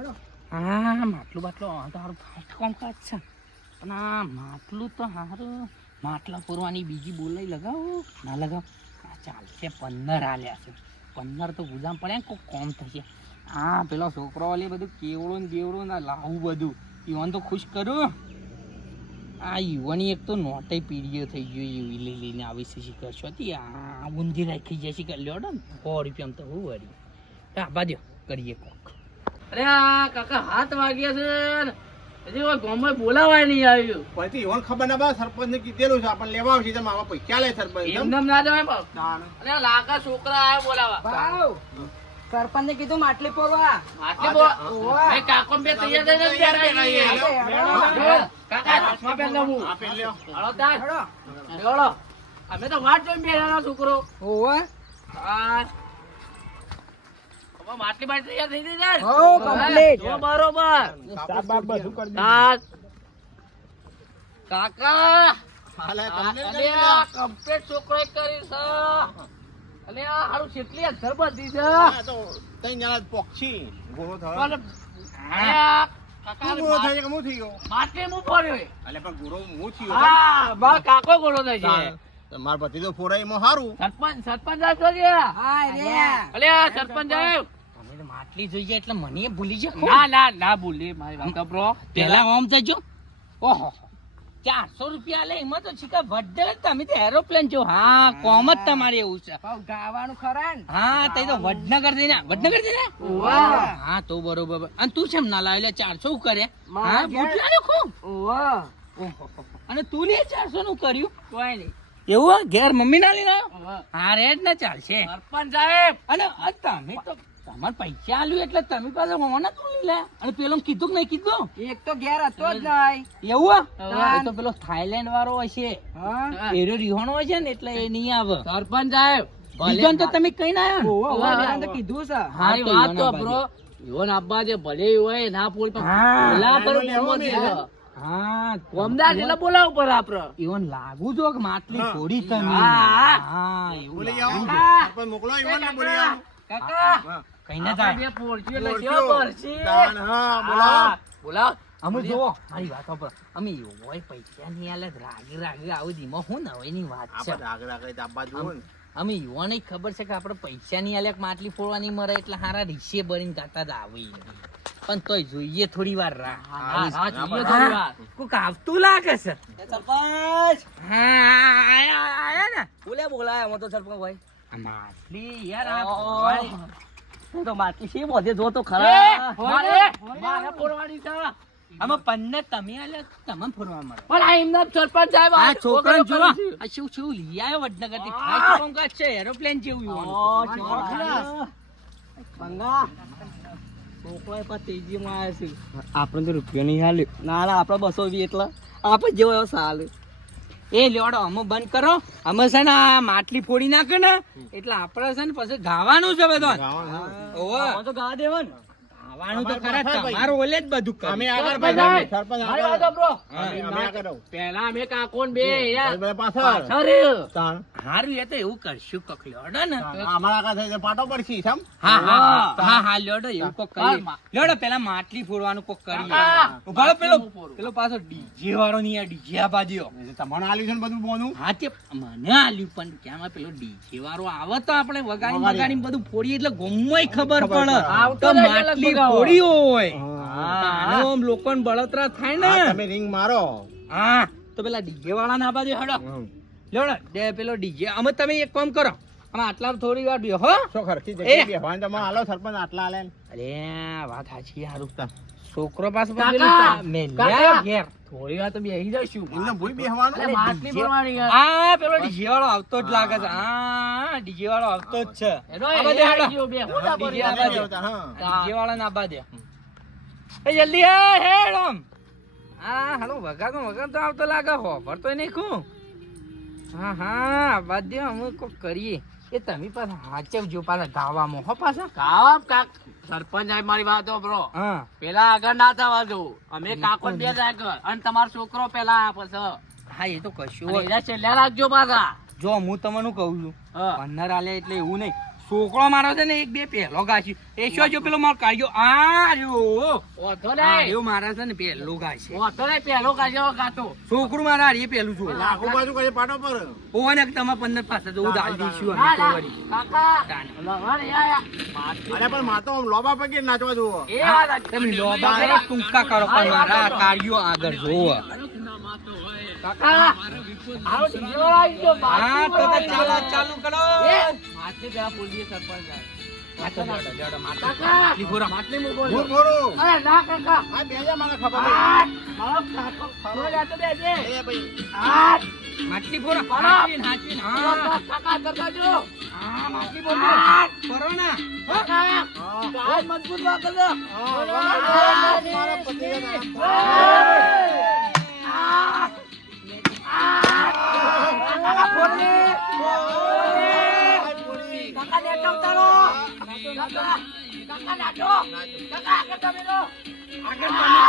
હા માટલું બાટલું તારું ફાસ્ટ કામકાજ છે પણ આ માટલું તો સારું. માટલા પૂરવાની બીજી બોલાઈ લગાવો ના લગાવો આ ચાલશે. 15 આલ્યા છે. 15 તો ગુજામ પડે કોઈ કોમ થશે. હા પેલો છોકરો વાલી બધું કેવડું ને દેવડું ના લાવું બધું ઈવન તો ખુશ કરું. આ યુવાની એક તો નોટે પીડીઓ થઈ ગયો એવી લઈને આવી છે શીખર છો આ ઊંધી રાખી જાય શીખર લ્યો ને 100 રૂપિયા તો હું વળી હા બાજુ કરીએ કોક. અરે આ કાકા 7 વાગ્યા છે હજી કોઈ ગામમાં બોલાવાય નહીં આવ્યું. પછી ઈવન ખબર ના બા સરપંચ ને કીધેલું છે આપણને લેવા આવશે. તમે આમાં પૈસા લે સરપંચ. એમને ના જવાય બાપ. અરે આ લાકા છોકરા આયા બોલાવા. સરપંચ ને કીધું માટલી પોવા. એ કાકો બે તૈયાર થઈને જ બેઠા. કાકા ચશ્મા પહેર લઉં હું. આ પેલ લ્યો. હળો તાર. હળો. અમે તો વાટ જોઈને બેઠા છોકરો. ઓવા હા હવે માટલી બાટલી તૈયાર થઈ ગઈ છે. હો કમ્પ્લીટ. જો બરોબર. તાર. કાકા હાલે અલે આ કમ્પ્લીટ છોકરો કરી છે. અલે આ હારું કેટલી અધર બધી છે. તો તઈ જણા પોક્ષી ગોળો થયો. અલે આ કાકા શું ગોળો થાય કે હું થઈ ગયો? માટલી હું ફોડ્યો. અલે પણ ગોળો હું થયો. હા બા કાકો ગોળો થાય છે. માર ભતીજો ફોરાઈમાં સારું. સરપંચ સાહેબ છો જે. હા રે અલે આ સરપંચ સાહેબ તમે તો માટલી જોઈ જાય એટલે મને ભૂલી જાય. ના ભૂલી મારી વાત કપરો. પેલા ઓમ જજો. ઓહો 400 રૂપિયા લે એમાં તો છીકા વડે તમે તો એરોપ્લેન જો. હા કોમ જ તમારે એવું છે. ગાવાનું ખરા ને. હા તે તો વડનગર જઈને હા તો બરોબર. અને તું કેમ ના લાવ્યો 400 કરે? હા બૂટ લાવ્યો ખૂબ. ઓવા અને તું લે 400 નું કર્યું કોઈ નહીં. એવું ઘેર મમ્મી ના લઈને આવ્યો? હા રેડ ને ચાલશે. સરપંચ સાહેબ અને તમે તો તમારે પૈસા આલ્યું એટલે તમે પાસે હોના તું લઈ લે. અને પેલો કીધું કે નહીં કીધું? એક તો ઘેર હતો જ નહીં. એવું હા. એ તો પેલો થાઈલેન્ડ વાળો હશે. હા એરો રિહોણો હોય છે ને એટલે એ નહીં આવે. સરપંચ સાહેબ બીજો તો તમે કઈ ના આવ્યો ને? ઓવા ઓવા તો કીધું છે. મારી તો વાત તો ઈવન બ્રો ઈવન આપવા જે ભલે હોય ના પોલ પણ હા. બોલા પર લેવો ને. હા કોમદાર એટલે બોલાવ પર આપડે. ઈવન લાગુ જો કે માટલી હા. થોડી તમે. હા. હા એવું બોલી લાગુ આવો. છે. સરપંચ મોકલો ઈવન ને બોલી આવો. કાકા હા. કઈ ના આપણે થાય. બે પોરચી એટલે બોલજો. કેવા પોરચી? તાણ, હા, બોલાવો. બોલાવ અમે જુઓ મારી વાત પર અમે હોય પૈસા નહીં આલે રાગી રાગી આવું ધીમો હું ને હવે એની વાત છે. આપણે આગળ આગળ દાબા જુઓ ને. અમે યુવાને ખબર છે કે આપણે પૈસા નહીં આલે માટલી ફોડવા નહીં મરે એટલે હારા રીસે બળીને ગાતા જ આવી. પણ તોય જોઈએ થોડી વાર રાહ. હા જોઈએ થોડી વાર. કોક આવતું લાગે છે. સરપંચ હા આયા ને બોલાયા મો તો સરપંચ ભાઈ. આ માટલી યાર આ ઓહ. ફોડવાની. હું તો માટલી છે બધે જો તો એ, ખરા. મારે ફોડવાની છે. આમાં પન્ને તમે આલે તમને ફોડવા મળે. પણ આ એમના સરપંચ સાહેબ આ છોકરાને છોકરો જુઓ કરે છે. આ શું શું લઈ આવ્યો વડનગર થી ફાસ્ટ કામકાજ છે એરોપ્લેન જેવું યુવાનું. બંગા છોકરો પર તેજીમાં આવ્યો છે. આપણે તો રૂપિયો નહીં હાલ્યો. ના ના આપણે 220 એટલા આપણે જેવો એવો સાલ. એ લ્યોડો અમે બંધ કરો. અમે છે ને આ માટલી ફોડી નાખે ને એટલે આપણે છે ને પછી ગાવાનું છે બધો. ગાવાનું. ઓવે. તો ગા દેવન. આવવાનું તો અમારી ખરા પાસે ભાઈ. તમારું ઓલે જ બધું કર્યું. અમે આગળ સરપંચ ભાઈ, સાહેબ, સરપંચ મારી આગળ. વાત સાંભળો. અમે આગળ રહો. પહેલા અમે કાકોન બે યાર ભાઈ પાછળ. પાછળ. તાણ. હારું એ તો એવું કરશું કોક લ્યોડો ને અમારા આગળ થઈ જાય, પાટો પડશે સમ. હા હા હા હા લ્યોડો એવું કોક કરીએ લ્યોડો પેલા માટલી ફોડવાનું કોક કરીએ કાકા. ઉભાડો પેલો પાછો ડીજે વાળો નહીં આ ડીજે આ બાજુ તમને આલ્યું છે ને બધું બોનું. હા તે મને આલ્યું પણ ક્યાંમાં પેલો ડીજે વાળો આવે તો આપણે વગાડી વગાડીને બધું ફોડીએ એટલે ગોમમાંય ખબર પડે આવતો તો જાય માટલી લગભગ આવો. ફોડી હોય હા. આનો આમ લોકોને બળતરા થાય હા, ને તમે ring મારો. હા તો પેલા ડીજે વાળા ના બાજુ હેડો લેવડો દે પેલો ડીજે અમે તમે એક કામ કરો અમે આટલા થોડી વાર બેહો શું ખરખી એ. જગ્યાએ બેહવાનું તમે આલો સરપંચ આટલા આલે ને. અરે વાત સાચી હારું છોકરો પાસે કાકા, મેલ્યા કાકા. ઘેર થોડી વાર તો બેસી જઈશું એમને ભૂઈ બેહવાનું. અરે માટલી પડવાની યાર. આ પેલો ડીજે વાળો આવતો જ લાગે છે હા ડીજે વાળો આવતો જ છે એનો આ એ બાજુ હેડો. ગયો બે. હું ના ડીજે પડી આ યાર. બાજુ. હા. ડીજે વાળા ના બાજુ એ જલ્દી હેડ આમ હા હાલો વગાડતો આવતો લાગે હો ભરતો નહીં ખું હા હા બાદ અમે કોક કરીએ એ તમે પાછા હાચવજો પાછા ગાવામાં હો પાછા કાવા કાક સરપંચ સાહેબ મારી વાત સાંભળો. હા પેલા આગળ ના થવા દો અમે કાકો બે જ આગળ અને તમારો છોકરો પેલા પછી હા એ તો કશું અને હોય. એના છેલ્લે રાખજો પાછા જો હું તમને કહું છું હા. પંદર આલે એટલે એવું નહીં છોકરો મારો છે ને એક બે પહેલો ગાછી એ શું જો પેલો મારો કાઢ્યો આ રહ્યો ઓથો આ નહીં રહ્યો મારા છે ને પહેલો ગાય છે ઓથો નહીં પેલો કાઢ્યો ગાતો છોકરું મારા હારીએ પહેલું છું આખું બાજુ કરે પાટો પર. ઓને તમે 15 પાસે તો હું દાલ દઈશું ના, અમે તો ના. વળી. કાકા તાન. લવણ યા માટલી. અરે પણ માતો આમ લોબા પગે નાચવા જુઓ. એ વાત સાચી. તમે લોબા કરો ટૂંકા કરો પણ મારા કાર્યો આગળ જોવો કાકા આવો ડીજે વાળો આવી ગયો. હા તો માટલી ચાલો વાળો ચાલુ કરો એ માટલી પેલા પોલીસ સરપંચ સાહેબ. હા, તો લેડો, લેડો, માટલી. કાકા માટલી ફોરો. માટલી મૂકો છો. ભૂર ભૂરું. અરે ના કાકા આ બેજા મને ખબર આ નહીં. મારો કાકો ફરો જાતો બેસે. એ ભાઈ. આ માટલી ફોરો. ફરો. હાચવીને, હાચવીને. હા. કાકા કરજો. હા, માટલી ફોરો. ફરો ને. કાકા કાલ મજબૂત વાગજો. મારા પતિએ કાકા ફોડી. કાકા લેટો ઉતારો. કાકા નાચો. કાકા આગળ તમે લો. આગળ તમે.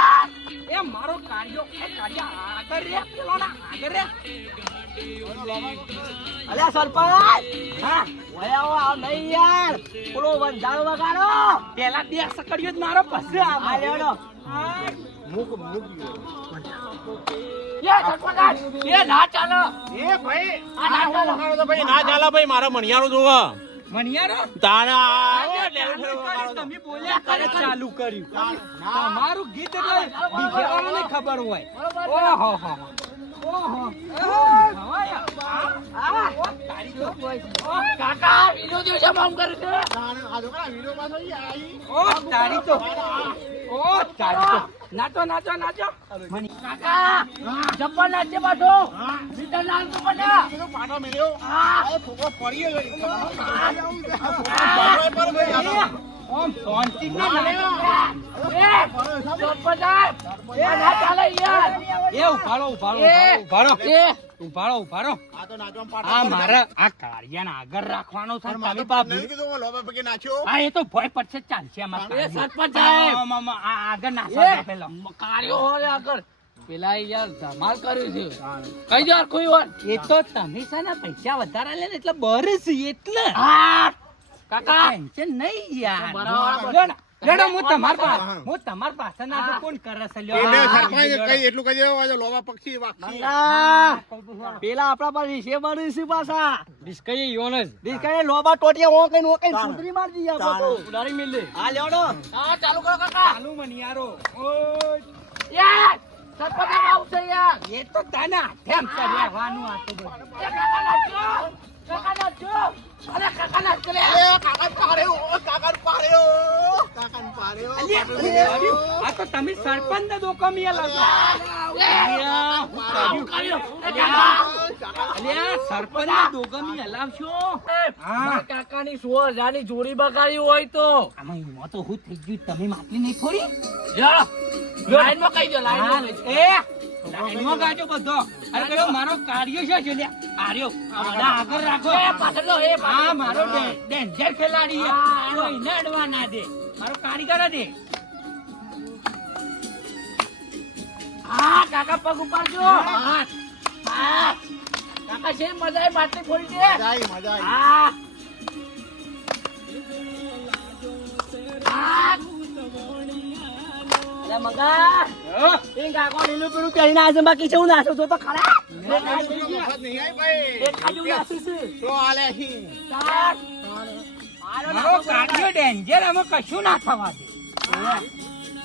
એ મારો કાર્યો એ કાર્યા આગળ રે પેલો ના આગળ રે અલ્યા સરપંચ હા ઓય આવો આવ નહીં યાર પેલો વંજાળો વગાડો પેલા બે સકડીઓ જ મારો પછી આ આ લેવડો મૂક મૂક. એ સરપંચ એ ના ચાલો. એ ભાઈ આ ના ચાલો. તો ભાઈ ના ચાલે ભાઈ મારા મણિયારો જોવો. મણિયારો તારા તમે બોલ્યા કરે ચાલુ કર્યું તમારું ગીત એટલે ડીજે વાળાને ખબર હોય ઓહો હો કાકા વિનોદ દિવસે કામ કરે છે. તારી તો નાચો નાચો નાચો કાકા જબ્બર નાચે પાછો. બીજા નાચ તો બન્યા. પાટો મેળ્યો છોકરો પડી ઓમ શાંતિ ના નાચો. એ સરપંચ સાહેબ એ ના ચાલે યાર. એ ઉભારો ઉભારો એ ઉભારો એ ઉભારો ઉભારો આ તો નાચવા પાટો આ મારા આ કાર્યાને આગળ રાખવાનો છે ને તમે પાપ નહીં કીધું લોબા પગે નાચ્યો. હા એ તો ભય પડશે ચાલશે આમાં એ સરપંચ સાહેબ આગળ નાખવા દે પેલો કાર્યો હોય આગળ પેલા યાર ધમાલ કર્યું છે. કઈ દો યાર કોઈ વાર. એ તો તમે છે ને પૈસા વધારે લે ને એટલે બરસ એટલે હા કાકા ટેન્શન નહીં યાર બરાબર. લ્યો ને, લ્યો ને, હું તમાર પાસે ના તો કોણ કરે છે લ્યો. એટલે આ, સરપંચ લ્યો. કઈ એટલું કહી દેવા આજે લોબા પક્ષી વાક્ષી. પેલા આપણા પાસે વિશે મારી છે પાછા ડિસ્કઈ યોનસ દીકરે લોબા ટોટિયા ઓ કઈ નો કઈ સુધરી મારજી આ તો ઉડાડી મિલ દે આ લેવડો હા ચાલુ કરો કાકા. ચાલુ મનિયારો ઓય યાર સરપંચ સાહેબ આવશે યાર. એ તો તને હાથેમ છે રહેવાનું આ તો બધું. એ કાકા નાચો. કાકા નાચો. અરે કાકા નાચો લે. કાકા પાડ્યો કાકા પાડ્યો કાકા પાડ્યો. આ તો તમે સરપંચ ને દોકો મિયા લાગો. આવું કર્યું. એ કાકા. અલ્યા સરપંચ ને દોકો મિયા લાવશો. મારા કાકાની 100,000 ની જોડી બગાડી હોય તો આમાં એમાં તો હું થઈ ગયું તમે માટલી નહીં ફોડી લ્યો. લાઈનમાં કહી દો લાઈનમાં કહી દો. લાઈનમાં ગાજો બધો અરે પેલો મારો કાર્યો છે લ્યા આર્યો આડા આગળ રાખો એ પાછળ લો, એ પાછળ. હા મારો ડેન્જર ખેલાડી છે. હા, કોઈને અડવા ના દે મારો કારીગર દે હા કાકા પગ ઉપાડજો હા કાકા છે મજા આવી માટલી ફોડી દે મજા આવી મજા આવી હા હા અરે મગા એ કાકો લીલું પીળું પહેરીને આવે છે બાકી છે હું નાખું તો ખરા મફત નહીં આવી ભાઈ એક ખાજુ નાખું છું તો આલે હી ચાલ. મારો કાઢ્યો ડેન્જર આમાં કશું ના થવા દે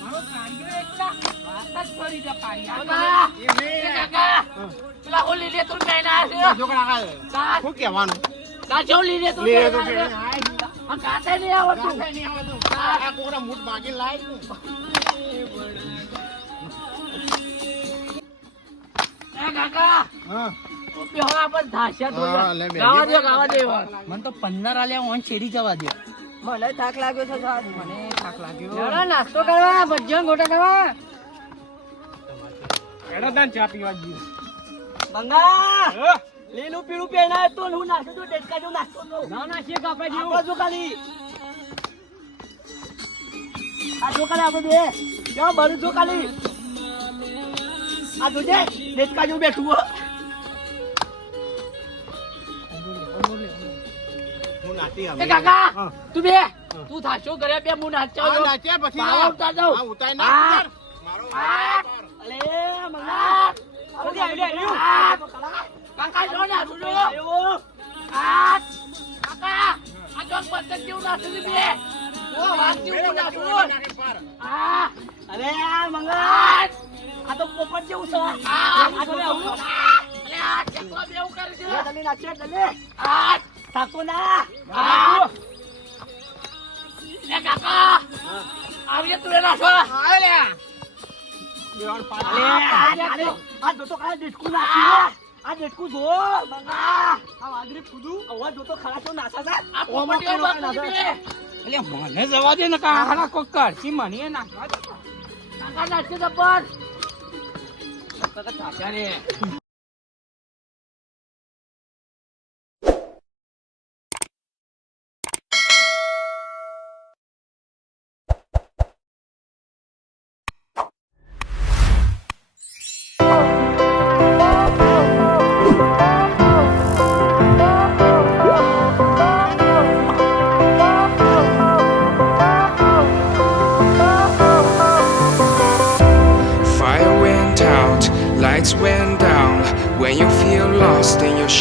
મારો કાઢ્યો એકલા વાત જ કરી દે કાઢ્યા કાકા પેલા હું લીલે તું કઈ ના છે છોકરા શું કહેવાનું કાચો લીલે તું લે તો કઈ કે ના કાતા નહીં આવડતું નહીં આવતું આ કોકરા મૂઠ ભાગી લાય કાકા હા બેહો આપણ ધાસ્યા હા, લે, થોડા મેગી ગાવા દે મને તો 15 આલ્યા ઓન છેડી જવા દે મને થાક લાગ્યો છે સાહેબ. મને થાક લાગ્યો લેવડો નાસ્તો કરવા ભજીયા ગોટા કરવા એનો દાન ચા પીવા જ બંગા લીલું પીળું પહેરાય તો હું નાખું છું ડેટકા જેવું નાખતો તો ના ના શેક આપણે જેવું આપણે જો ખાલી આ જો ખાલી આપણે બે કેવા બરું જો ખાલી આ જોજે ડેટકા જેવું બેઠું હો હું નાચી એ કાકા હા. તું બે તું થાસ્યો ઘરે બે હું નાચ્યો હા, નાચ્યા પછી પાવા ઉતાર દઉં. હા, ઉતાર હા. નાખ મારો અલે મંગા અરે આઈડિયા કાકા જો ના તું જો આવ્યો કાકા આ જો પત્તર જેવું નાખ્યું છે બે ઓ વાત જેવું નાખ્યું અરે મંગા આ તો પોપટ જેવું છે આ તો આવું અરે આ ચકલો બેવું કરે છે જલ્દી નાખીએ જલ્દી આ થાકો ના એ કાકા આવી તું એના છો દેવાન પાડ આ જોતો ખરા ડેટકું નાખ્યું આ ડેટકું જો મંગા આ વાદળી કૂદું હવે જોતો ખરા તો નાસા છે આ પોપટીઓ બાપ બે એટલે મને જવા દે ને કાકા કોક કરશી મને નાખવા દે કાકા નાખ્યું જબર કાકા ચાચા રે Fire went out, lights went down. When you feel lost in your shadow.